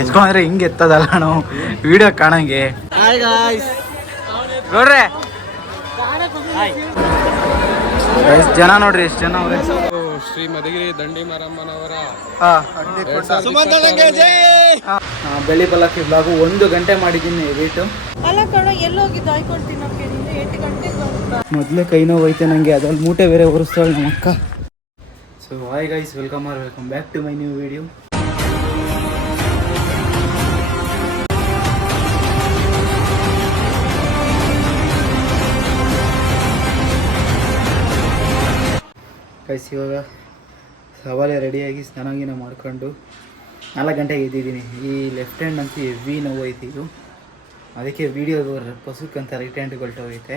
ಎತ್ಕೊಂಡ್ರೆ ಹಿಂಗೆ ಎತ್ತದಲ್ಲ ನಾವು ವಿಡಿಯೋ ಕಾಣಂಗೆ. ನೋಡ್ರೆ ಜನ ನೋಡ್ರಿ ಎಷ್ಟು ಜನ ಅವ್ರೆ. ಶ್ರೀ ಮಧುಗಿರಿ ದಂಡಿ ಮಾರಮ್ಮನವರ ಬೆಳ್ಳಿ ಪಲ್ಲಕ್ಕಿ ಬ್ಲಾಗು 1 ಗಂಟೆ ಮಾಡಿದ್ದೀನಿ ವೇಟು. ಮೊದಲೇ ಕೈ ನೋವು ಐತೆ ನನಗೆ, ಅದ್ರಲ್ಲಿ ಮೂಟೆ ಬೇರೆ ಒರೆಸ್ತಾಳೆ ನಮ್ಮ ಅಕ್ಕ. So hi guys, welcome back to my new video. Guys ಇವಾಗ ಸವಾಲೆ ರೆಡಿಯಾಗಿ ಸ್ನಾನ ಮಾಡ್ಕೊಂಡು 4 ಗಂಟೆಗೆ ಎದ್ದಿದ್ದೀನಿ. ಈ ಲೆಫ್ಟ್ ಹ್ಯಾಂಡ್ ಅಂತೂ ಹೆವಿ ನೋವು ಐತಿ ಇದು, ಅದಕ್ಕೆ ವೀಡಿಯೋ ಪಸುಕ್ಕಂತ ರೈಟ್ ಹ್ಯಾಂಡ್ ಹೊಲ್ಟೋಗೈತೆ.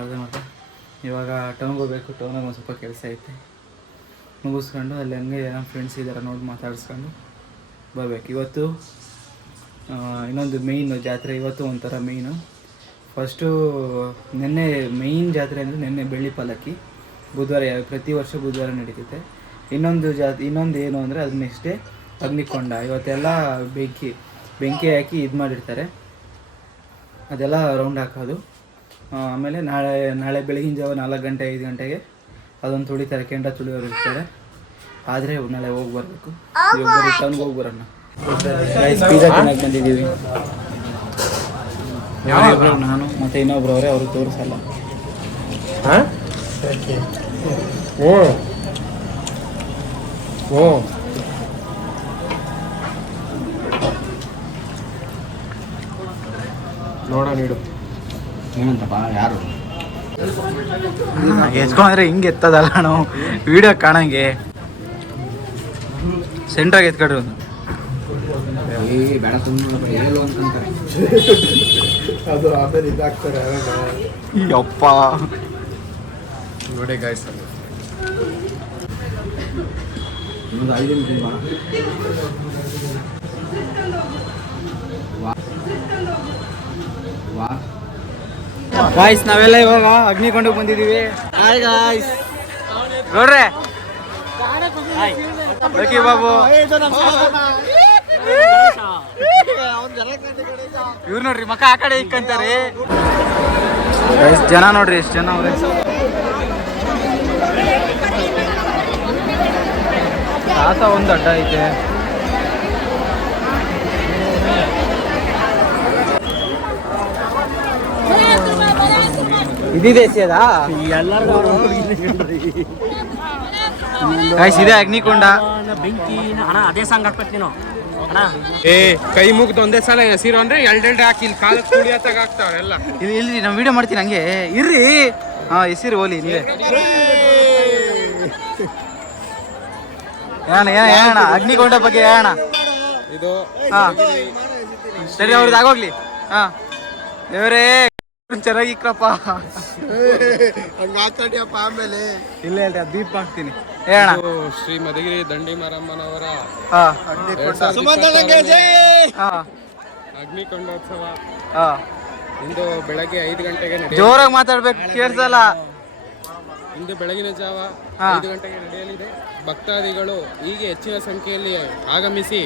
ಅದು ಮತ್ತು ಇವಾಗ ಟೌನ್ಗೆ ಹೋಗ್ಬೇಕು. ಟೌನಾಗ ಒಂದು ಸ್ವಲ್ಪ ಕೆಲಸ ಐತೆ, ಮುಗಿಸ್ಕೊಂಡು ಅಲ್ಲಿ ಹಂಗೆ ನಮ್ಮ ಫ್ರೆಂಡ್ಸ್ ಇದ್ದಾರೆ ನೋಡಿ ಮಾತಾಡಿಸ್ಕೊಂಡು ಬರ್ಬೇಕು. ಇವತ್ತು ಇನ್ನೊಂದು ಮೇಯ್ನು ಜಾತ್ರೆ, ಇವತ್ತು ಒಂಥರ ಮೇಯ್ನು. ಫಸ್ಟು ನಿನ್ನೆ ಮೇಯ್ನ್ ಜಾತ್ರೆ ಅಂದರೆ ನಿನ್ನೆ ಬೆಳ್ಳಿ ಪಲ್ಲಕ್ಕಿ, ಬುಧವಾರ, ಪ್ರತಿ ವರ್ಷ ಬುಧವಾರ ನಡೀತೈತೆ. ಇನ್ನೊಂದು ಏನು ಅಂದರೆ ಅದು ನೆಕ್ಸ್ಟ್ ಡೇ ಅಗ್ನಿಕೊಂಡ. ಇವತ್ತೆಲ್ಲ ಬೆಂಕಿ ಹಾಕಿ ಇದು ಮಾಡಿರ್ತಾರೆ, ಅದೆಲ್ಲ ರೌಂಡ್ ಹಾಕೋದು. ಆಮೇಲೆ ನಾಳೆ ಬೆಳಗಿನ ಜಾವ 4 ಗಂಟೆ 5 ಗಂಟೆಗೆ ಅದೊಂದು ತುಳಿತಾರೆ, ಕೆಂಡ ತುಳಿಯೋರು ಇರ್ತಾರೆ. ಆದರೆ ನಾಳೆ ಹೋಗಿ ಬರಬೇಕು. ಇವಾಗ ಟೌನ್ಗೆ ಹೋಗಿ ಬರೋಣ. ಪಿಜ್ಜಾ ತಿನ್ನಕ್ಕೆ ಬಂದಿದ್ದೀವಿ ನಾನು ಮತ್ತು ಇನ್ನೊಬ್ರು ಅವರೇ, ಅವ್ರಿಗೆ ತೋರಿಸಲ್ಲ. ನೋಡ ನೀಡು ಏನಂತಪ್ಪ ಯಾರು ಎತ್ಕೊಂಡ್ರೆ ಹಿಂಗೆ ಎತ್ತದಲ್ಲ ನಾವು ವಿಡಿಯೋ ಕಾಣಂಗೆ. ಸೆಂಟ್ರಾಗಿ ಎತ್ಕೊಡ್ರಿ ಬೇಡ ಹೇಳು ಅಂತಂತಾರೆ. ಅದು ಆಮೇಲೆ ಇದಾಗ್ತಾರೆ ಅಪ್ಪ ನೋಡಿ ಗಾಯ್ಸ್. ಗಾಯ್ಸ್ ನಾವೆಲ್ಲ ಇವಾಗ ಅಗ್ನಿಕೊಂಡಕ್ಕೆ ಬಂದಿದ್ದೀವಿ. ಹಾಯ್ ಗಾಯ್ಸ್, ನೋಡ್ರೆ ಓಕೆ ಬಾಬು, ಇವ್ರು ನೋಡ್ರಿ ಮಕ್ಕ ಆ ಕಡೆ ಇಕ್ಕಂತಾರೆ. ಜನ ನೋಡ್ರಿ ಎಷ್ಟು ಜನ ಅವ್ರೆ. ತಾತ ಒಂದು ಅಡ್ಡ ಐತೆ. ಇದಿದೆ ಸೇದಾ ಗಾಯ್ಸ್, ಇದೆ ಅಗ್ನಿಕೊಂಡ. ಬೆಂಕಿ ಅಣ್ಣ ಅದೇ ಸಾಂಗ್ ಹಾಕ್ಬೇಕು ನೀನು ಅಣ್ಣ. ಕೈ ಮುಗ್ದು ಒಂದೇ ಸಲ ಹೆಸರು ಅಂದ್ರೆ ಎರಡೆರಡು ಹಾಕಿ ಇಲ್ಲಿ ಕಾಲ ಕುಡಿಯತ್ತಾಗ ಹಾಕ್ತಾವ್ರೆಲ್ಲ. ಇಲ್ರಿ ನಾವು ವಿಡಿಯೋ ಮಾಡ್ತೀನಿ ಹಂಗೆ ಇರ್ರಿ. ಹೆಸರು ಹೋಲಿ ನೀವೇ ಹೇಳೋಣ ಅಗ್ನಿಕೊಂಡ ಬಗ್ಗೆ ಹೇಳೋಣ. ಇದು ಸರಿ ಅವ್ರದ್ದು ಆಗೋಗ್ಲಿ. ದೇವರೇ ಚೆನ್ನಾಗಿಕ್ರಪ್ಪ. ಆಮೇಲೆ ಇಲ್ಲ ಇಲ್ಲ ದೀಪ ಹಾಕ್ತೀನಿ ಹೇಳೋಣ. ಶ್ರೀ ಮಧುಗಿರಿ ದಂಡಿ ಮಾರಮ್ಮನವರ ಅಗ್ನಿಕೊಂಡೋತ್ಸವ ಇಂದು ಬೆಳಗ್ಗೆ 5 ಗಂಟೆಗೆ ಜೋರಾಗಿ ಮಾತಾಡ್ಬೇಕು, ಕೇಳಿಸಲ್ಲ. ಇಂದು ಬೆಳಗಿನ ಜಾವ 5 ಗಂಟೆಗೆ ನಡೆಯಲಿದೆ. ಭಕ್ತಾದಿಗಳು ಹೀಗೆ ಹೆಚ್ಚಿನ ಸಂಖ್ಯೆಯಲ್ಲಿ ಆಗಮಿಸಿ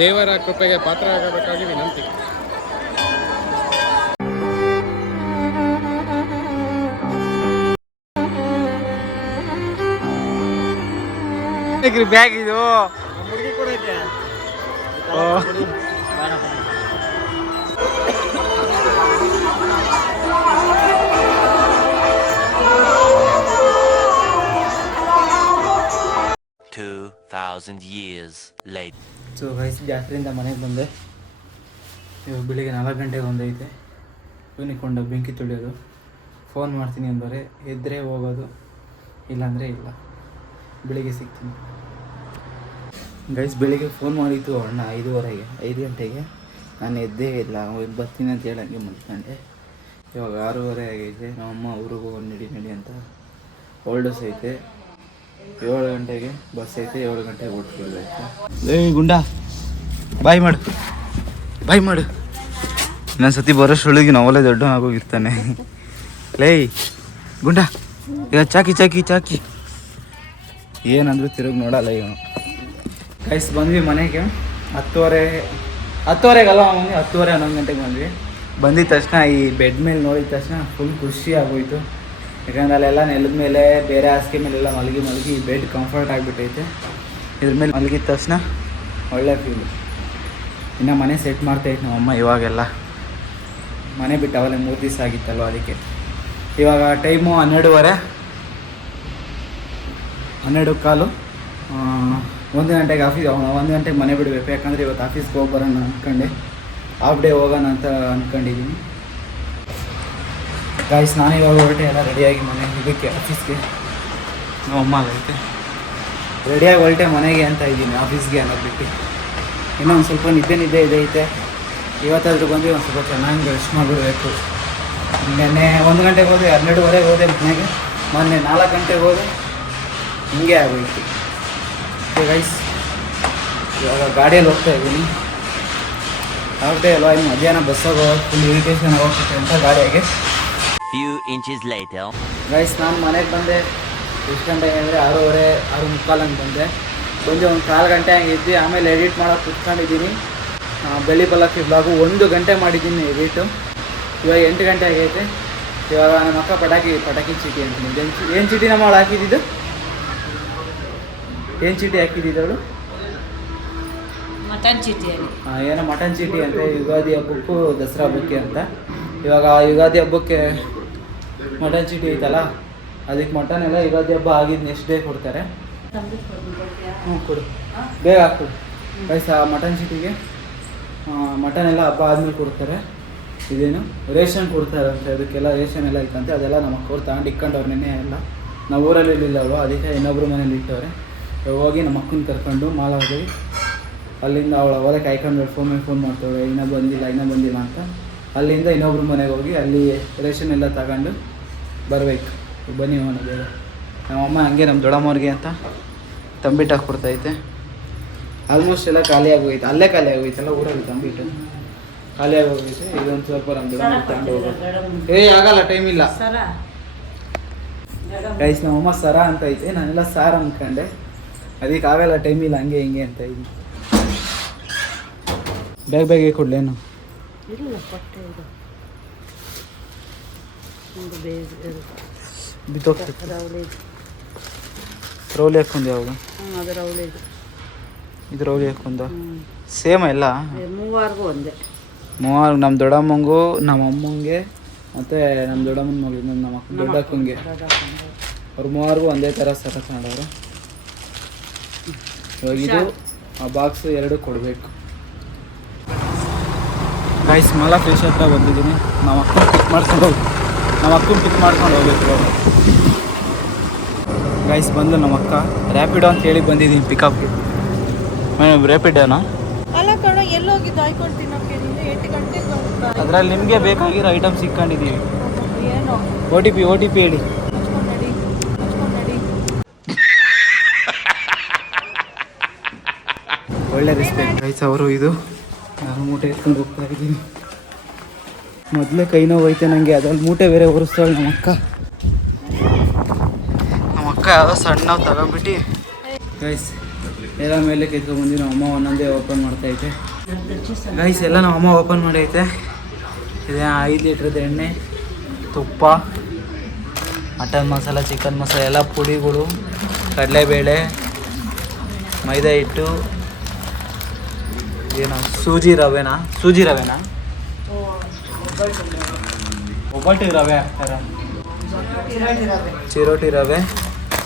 ದೇವರ ಕೃಪೆಗೆ ಪಾತ್ರರಾಗಬೇಕಾಗಿ ವಿನಂತಿ. ಬ್ಯಾಗ್ ಇದು 2000 years later. ಸೊ ಗೈಸ್, ಜಾತ್ರೆಯಿಂದ ಮನೆಗೆ ಬಂದೆ. ಇವಾಗ ಬೆಳಿಗ್ಗೆ 4 ಗಂಟೆಗೆ ಒಂದೈತೆ. ಅಗ್ನಿಕೊಂಡ ಬೆಂಕಿ ತುಳಿಯೋದು. ಫೋನ್ ಮಾಡ್ತೀನಿ ಅಂದರೆ ಎದ್ದರೆ ಹೋಗೋದು, ಇಲ್ಲಾಂದರೆ ಇಲ್ಲ. ಬೆಳಿಗ್ಗೆ ಸಿಗ್ತೀನಿ ಗೈಸ್. ಬೆಳಿಗ್ಗೆ ಫೋನ್ ಮಾಡಿತ್ತು ಅಣ್ಣ 5 ಗಂಟೆಗೆ. ನಾನು ಎದ್ದೇ ಇಲ್ಲ, ಬರ್ತೀನಿ ಅಂತ ಹೇಳಿ ಹಂಗೆ ಮಲ್ಕೊಂಡೆ. ಇವಾಗ 6:30 ಆಗೈತೆ. ನಮ್ಮಮ್ಮ ಊರಿಗೆ ಹೋಗಿ ನಡಿ ಅಂತ ಓಲ್ಡಸ್ ಐತೆ. 7 ಗಂಟೆಗೆ ಬಸ್ ಐತೆ. 7 ಗಂಟೆಗೆ ಹೊರಟ್ಬಿಡ್ಬೇಕು. ಗುಂಡ ಬಾಯ್ ಮಾಡು. ಇನ್ನೊಂದು ಸತಿ ಬರೋಷ್ಟೊಳಗೆ ನಾವಲ್ಲೇ ದೊಡ್ಡ ಆಗೋಗಿರ್ತಾನೆ. ಲೇ ಗುಂಡ, ಈಗ ಚಾಕಿ ಏನಂದ್ರು ತಿರುಗಿ ನೋಡಲ್ಲ ಇವನು. ಗೈಸ್ ಬಂದ್ವಿ ಮನೆಗೆ. ಹತ್ತುವರೆಗಲ್ಲ ಬಂದ್ವಿ, 10:30-11 ಗಂಟೆಗೆ ಬಂದ್ವಿ. ಬಂದಿದ ತಕ್ಷಣ ಈ ಬೆಡ್ ಮೇಲೆ ನೋಡಿದ ತಕ್ಷಣ ಫುಲ್ ಖುಷಿ ಆಗೋಯ್ತು. ಯಾಕಂದರೆ ಅಲ್ಲೆಲ್ಲ ನೆಲದ ಮೇಲೆ ಬೇರೆ ಹಾಸಿಗೆ ಮೇಲೆಲ್ಲ ಮಲಗಿ ಈ ಬೆಡ್ ಕಂಫರ್ಟ್ ಆಗಿಬಿಟ್ಟೈತೆ. ಇದ್ರ ಮೇಲೆ ಮಲಗಿದ ತಕ್ಷಣ ಒಳ್ಳೆ ಫೀಲು. ಇನ್ನು ಮನೆ ಸೆಟ್ ಮಾಡ್ತಾಯಿತ್ತು ನಮ್ಮಮ್ಮ. ಇವಾಗೆಲ್ಲ ಮನೆ ಬಿಟ್ಟು ಅವಲೇ 3 ದಿವಸ ಆಗಿತ್ತಲ್ವ, ಅದಕ್ಕೆ. ಇವಾಗ ಟೈಮು 12:15 1 ಗಂಟೆಗೆ ಆಫೀಸ್, 1 ಗಂಟೆಗೆ ಮನೆ ಬಿಡಬೇಕು. ಯಾಕಂದರೆ ಇವತ್ತು ಆಫೀಸ್ಗೆ ಹೋಗಿ ಬರೋಣ ಅಂದ್ಕೊಂಡೆ, ಹಾಫ್ ಡೇ ಹೋಗೋಣ ಅಂತ ಅಂದ್ಕೊಂಡಿದ್ದೀನಿ. ಗಾಯ್ಸ್ ನಾನು ಇವಾಗ ಹೊರಟೆ, ಎಲ್ಲ ರೆಡಿಯಾಗಿ ಮನೆ ಇದಕ್ಕೆ ಆಫೀಸ್ಗೆ. ನಮ್ಮಮ್ಮ ಐತೆ ರೆಡಿಯಾಗಿ ಹೊರಟೆ ಮನೆಗೆ ಅಂತ ಇದ್ದೀನಿ, ಆಫೀಸ್ಗೆ ಅನ್ನೋದು ಬಿಟ್ಟು. ಇನ್ನೂ ಒಂದು ಸ್ವಲ್ಪ ನಿದ್ದೆ ಇದೈತೆ. ಇವತ್ತಾದರೂ ಬಂದು ಒಂದು ಸ್ವಲ್ಪ ಚೆನ್ನಾಗಿ ರೆಸ್ಟ್ ಮಾಡಿಬಿಡ್ಬೇಕು. ನೆನ್ನೆ 1 ಗಂಟೆಗೆ ಹೋದೆ, 12:30 ಹೋದೆ ಮನೆಗೆ. ಮೊನ್ನೆ 4 ಗಂಟೆಗೆ ಹೋದೆ. ಹಿಂಗೆ ಆಗೋಯ್ತು. ಗೈಸ್ ಇವಾಗ ಗಾಡಿಯಲ್ಲಿ ಹೋಗ್ತಾ ಇದ್ದೀನಿ. ಆಗಟ್ಟೆ ಅಲ್ವಾ, ಇನ್ನು ಮಧ್ಯಾಹ್ನ ಬಸ್ಸಾಗ ಫುಲ್ ಇರಿಟೇಷನ್ ಹೋಗ್ತೈತೆ ಅಂತ ಗಾಡಿಯಾಗೆ. Few inches later. ಗೈಸ್ ನಾನು ಮನೆಗೆ ಬಂದೆ ಎಷ್ಟು ಗಂಟೆಗೆ ಅಂದರೆ 6:30, 6:45 ಹಂಗೆ ಬಂದು ಒಂದು 1/4 ಗಂಟೆ ಹಂಗೆ ಇದ್ದು. ಆಮೇಲೆ ಎಡಿಟ್ ಮಾಡೋಕೆ ಕುತ್ಕೊಂಡಿದ್ದೀನಿ. ಬೆಳಿ ಬಲ್ಲಕ್ಕೆ ಬ್ಲಾಗು 1 ಗಂಟೆ ಮಾಡಿದ್ದೀನಿ ಎಡಿಟು. ಇವಾಗ 8 ಗಂಟೆ ಆಗೈತೆ. ಇವಾಗ ನಮ್ಮ ಅಕ್ಕ ಪಟಾಕಿ ಚೀಟಿ ಅಂತೀನಿ. ಏನು ಚೀಟಿ ನಮ್ಮ ಅವಳು ಹಾಕಿದ್ದು? ಏನು ಚೀಟಿ ಹಾಕಿದ್ದವಳು? ಮಟನ್ ಚೀಟಿ. ಏನೋ ಮಟನ್ ಚೀಟಿ ಅಂತ, ಯುಗಾದಿ ಹಬ್ಬಕ್ಕೂ ದಸರಾ ಹಬ್ಬಕ್ಕೆ ಅಂತ. ಇವಾಗ ಯುಗಾದಿ ಹಬ್ಬಕ್ಕೆ ಮಟನ್ ಚೀಟಿ ಐತಲ್ಲ, ಅದಕ್ಕೆ ಮಟನ್ ಎಲ್ಲ ಯುಗಾದಿ ಹಬ್ಬ ಆಗಿದ್ದು ನೆಕ್ಸ್ಟ್ ಡೇ ಕೊಡ್ತಾರೆ. ಕೊಡು, ಬೇಗ ಹಾಕ್ಕೊಡು ಗೈಸ್. ಆ ಮಟನ್ ಚೀಟಿಗೆ ಮಟನ್ ಎಲ್ಲ ಹಬ್ಬ ಆದಮೇಲೆ ಕೊಡ್ತಾರೆ. ಇದೇನು ರೇಷನ್ ಕೊಡ್ತಾರಂತೆ, ಅದಕ್ಕೆಲ್ಲ ರೇಷನ್ ಎಲ್ಲ ಐತಂತೆ. ಅದೆಲ್ಲ ನಮ್ಮ ಅಕ್ಕವ್ರು ತಗೊಂಡು ಇಟ್ಕೊಂಡವ್ರು. ನೆನ್ನೆ ಎಲ್ಲ ನಾವು ಊರಲ್ಲಿ ಇರಲಿಲ್ಲಲ್ವ, ಅದಕ್ಕೆ ಇನ್ನೊಬ್ರು ಮನೇಲಿ ಇಟ್ಟವ್ರೆ. ಹೋಗಿ ನಮ್ಮ ಅಕ್ಕನ ಕರ್ಕೊಂಡು ಮಾಲ್ ಹೋಗಿ ಅಲ್ಲಿಂದ ಅವಳ ಹೊಲ ಕಾಯ್ಕೊಂಡು ಫೋನ್ ಮಾಡ್ತೇವೆ, ಇನ್ನೂ ಬಂದಿಲ್ಲ ಅಂತ. ಅಲ್ಲಿಂದ ಇನ್ನೊಬ್ರು ಮನೆಗೆ ಹೋಗಿ ಅಲ್ಲಿ ರೇಷನ್ ಎಲ್ಲ ತಗೊಂಡು ಬರಬೇಕು. ಬನ್ನಿ ಅವನು ಬೇಗ. ನಮ್ಮಮ್ಮ ಹಂಗೆ ನಮ್ಮ ದೊಡ್ಡಮ್ಮವ್ರಿಗೆ ಅಂತ ತಂಬಿಟ್ಟು ಹಾಕ್ಕೊಡ್ತೈತೆ. ಆಲ್ಮೋಸ್ಟ್ ಎಲ್ಲ ಖಾಲಿ ಆಗೋಗೈತೆ, ಅಲ್ಲೇ ಖಾಲಿ ಆಗೋಗೈತಲ್ಲ ಊರಲ್ಲಿ ತಂಬಿಟ್ಟು ಖಾಲಿ ಆಗೋಗೈತೆ. ಇದೊಂದು ಸ್ವಲ್ಪ ನಮ್ಮ ದೊಡ್ಡಮ್ಮ ತಗೊಂಡು ಹೋಗೋದು. ಆಗಲ್ಲ, ಟೈಮ್ ಇಲ್ಲ ಗೈಸ್. ನಮ್ಮಮ್ಮ ಸರ ಅಂತ ಐತೆ, ನಾನೆಲ್ಲ ಸಾರು ಅಂದ್ಕೊಂಡೆ. ಅದಕ್ಕೆ ಆಗಲ್ಲ, ಟೈಮ್ ಇಲ್ಲ, ಹಂಗೆ ಹಿಂಗೆ ಅಂತ ಇದ್ದೀನಿ. ಬೇಗ ಕೊಡ್ಲೇನು? ರೌಲಿ ಹಾಕೊಂಡು ಯಾವುದು? ಇದು ರೌಲಿ ಹಾಕೊಂಡ ಸೇಮ್ ಎಲ್ಲ ಮೂವರು. ನಮ್ಮ ದೊಡ್ಡಮ್ಮಂಗೂ, ನಮ್ಮ ಅಮ್ಮಂಗೆ ಮತ್ತು ನಮ್ಮ ದೊಡ್ಡಮ್ಮನ ಮಗಳು, ನಮ್ಮ ಅಕ್ಕ ದೊಡ್ಡ ಅಕ್ಕಂಗೆ, ಅವ್ರು ಮೂವರಿಗೂ ಒಂದೇ ಥರ ಸರ ತಗೊಂಡವ್ರು. ಇವಾಗ ಇದು ಆ ಬಾಕ್ಸು 2 ಕೊಡಬೇಕು. ಗೈಸ್ ಮಲ ಫ್ರೆಶ್ ಹತ್ರ ಬಂದಿದ್ದೀನಿ. ನಮ್ಮ ಅಕ್ಕನ ಪಿಕ್ ಮಾಡ್ಕೊಂಡು ಹೋಗ್ಬೇಕು. ಗೈಸ್ ಬಂದು ನಮ್ಮ ಅಕ್ಕ ರ್ಯಾಪಿಡೋ ಅಂತ ಹೇಳಿ ಬಂದಿದ್ದೀನಿ ಪಿಕಪ್ಗೆ. ರ್ಯಾಪಿಡೋನಾ? ಅಲ್ಲ ಕಣ, ಎಲ್ಲೋಗಿದ್ದು ಆಯ್ಕೊಳ್ತೀನಿ. ಅದರಲ್ಲಿ ನಿಮಗೆ ಬೇಕಾಗಿರೋ ಐಟಮ್ ಸಿಕ್ಕೊಂಡಿದ್ದೀವಿ. ಏನು OTP ಹೇಳಿ. ಒಳ್ಳೆ ರೆಸ್ಪೆಕ್ಟ್ ಗೈಸ್. ಅವರು ಇದು ನಾನು ಮೂಟೆ ಎತ್ಕೊಂಡು ಹೋಗ್ತಾ ಇದ್ದೀನಿ. ಮೊದಲೇ ಕೈ ನೋವು ಐತೆ ನನಗೆ, ಅದ್ರಲ್ಲಿ ಮೂಟೆ ಬೇರೆ ಒರೆಸ್ತಾಳೆ ನಮ್ಮ ಅಕ್ಕ ಯಾವುದೋ ಸಣ್ಣ ತಗೊಂಡ್ಬಿಟ್ಟು. ಗೈಸ್ ಎಲ್ಲ ಮೇಲೆ ಕೆತ್ಕೊಂಡ್ಬಂದು ನಮ್ಮ ಅಮ್ಮ ಒಂದೊಂದೇ ಓಪನ್ ಮಾಡ್ತೈತೆ. ಗೈಸ್ ಎಲ್ಲ ನಮ್ಮ ಅಮ್ಮ ಓಪನ್ ಮಾಡೈತೆ. ಇದೇ 5 ಲೀಟ್ರದ ಎಣ್ಣೆ, ತುಪ್ಪ, ಮಟನ್ ಮಸಾಲ, ಚಿಕನ್ ಮಸಾಲ, ಎಲ್ಲ ಪುಡಿಗಳು, ಕಡಲೆಬೇಳೆ, ಮೈದಾ ಹಿಟ್ಟು, ಏನೋ ಸೂಜಿ ರವೆನಾ ಒಬ್ಬಟ್ಟು ರವೆ ಹಾಕ್ತಾರೆ, ಚಿರೋಟಿ ರವೆ,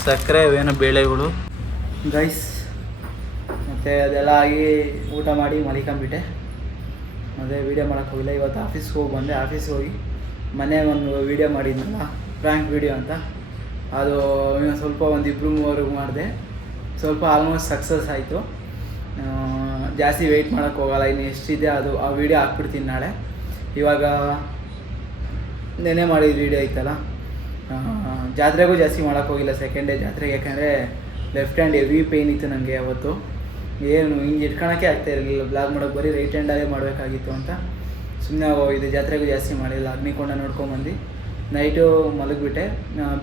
ಸಕ್ಕರೆ, ಇವೇನೋ ಬೇಳೆಗಳು. ಗೈಸ್ ಮತ್ತು ಅದೆಲ್ಲ ಆಗಿ ಊಟ ಮಾಡಿ ಮಲಿಕೊಂಬಿಟ್ಟೆ. ಮತ್ತು ವೀಡಿಯೋ ಮಾಡೋಕ್ಕೆ ಹೋಗಿಲ್ಲ. ಇವತ್ತು ಆಫೀಸ್ಗೆ ಹೋಗಿ ಬಂದೆ. ಆಫೀಸ್ಗೆ ಹೋಗಿ ಮನೆಗೆ ಒಂದು ವೀಡಿಯೋ ಮಾಡಿದ್ನಲ್ಲ, ಪ್ರ್ಯಾಂಕ್ ವೀಡಿಯೋ ಅಂತ, ಅದು ಸ್ವಲ್ಪ 1-2-3 ಮಾಡಿದೆ. ಸ್ವಲ್ಪ ಆಲ್ಮೋಸ್ಟ್ ಸಕ್ಸಸ್ ಆಯಿತು. ಜಾಸ್ತಿ ವೆಯ್ಟ್ ಮಾಡೋಕ್ಕೆ ಹೋಗಲ್ಲ, ಇನ್ನು ಎಷ್ಟಿದೆ ಅದು ಆ ವೀಡಿಯೋ ಹಾಕ್ಬಿಡ್ತೀನಿ ನಾಳೆ. ಇವಾಗ ನೆನೆ ಮಾಡಿದ ವೀಡಿಯೋ ಐತಲ್ಲ, ಜಾತ್ರೆಗೂ ಜಾಸ್ತಿ ಮಾಡೋಕ್ಕೆ ಹೋಗಿಲ್ಲ. ಸೆಕೆಂಡ್ ಡೇ ಜಾತ್ರೆಗೆ, ಯಾಕಂದರೆ ಲೆಫ್ಟ್ ಹ್ಯಾಂಡ್ ಹೆವಿ ಪೇಯ್ನ್ ಇತ್ತು ನನಗೆ ಅವತ್ತು. ಏನು ಹಿಂಗೆ ಇಟ್ಕೊಳಕ್ಕೆ ಆಗ್ತಾ ಇರಲಿಲ್ಲ. ಬ್ಲಾಗ್ ಮಾಡೋಕ್ಕೆ ಬರೀ ರೈಟ್ ಹ್ಯಾಂಡಲ್ಲೇ ಮಾಡಬೇಕಾಗಿತ್ತು ಅಂತ ಸುಮ್ಮನೆ ಹೋಗಿದ್ದೆ. ಜಾತ್ರೆಗೂ ಜಾಸ್ತಿ ಮಾಡಿಲ್ಲ. ಅಗ್ನಿಕೊಂಡ ನೋಡ್ಕೊಂಬಂದು ನೈಟು ಮಲಗಿಬಿಟ್ಟೆ.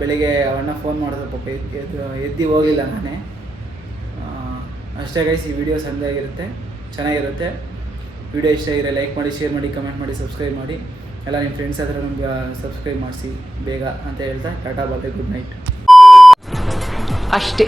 ಬೆಳಿಗ್ಗೆ ಅಣ್ಣ ಫೋನ್ ಮಾಡಿದ್ರೆ ಪಾಪ ಎದ್ದು ಹೋಗಿಲ್ಲ ನಾನೇ. ಅಷ್ಟೇ ಗೈಸ್, ಈ ವಿಡಿಯೋ ಸಂದಾಗಿರುತ್ತೆ. ಚೆನ್ನಾಗಿರುತ್ತೆ. ವಿಡಿಯೋ ಇಷ್ಟ ಆಗಿದ್ರೆ ಲೈಕ್ ಮಾಡಿ, ಶೇರ್ ಮಾಡಿ, ಕಮೆಂಟ್ ಮಾಡಿ, ಸಬ್ಸ್ಕ್ರೈಬ್ ಮಾಡಿ. ಎಲ್ಲ ನಿಮ್ಮ ಫ್ರೆಂಡ್ಸ್ ಹತ್ರ ನಮ್ಗೆ ಸಬ್ಸ್ಕ್ರೈಬ್ ಮಾಡಿಸಿ ಬೇಗ ಅಂತ ಹೇಳ್ತಾ ಟಾಟಾ ಬಾಯ್, ಗುಡ್ ನೈಟ್ ಅಷ್ಟೇ.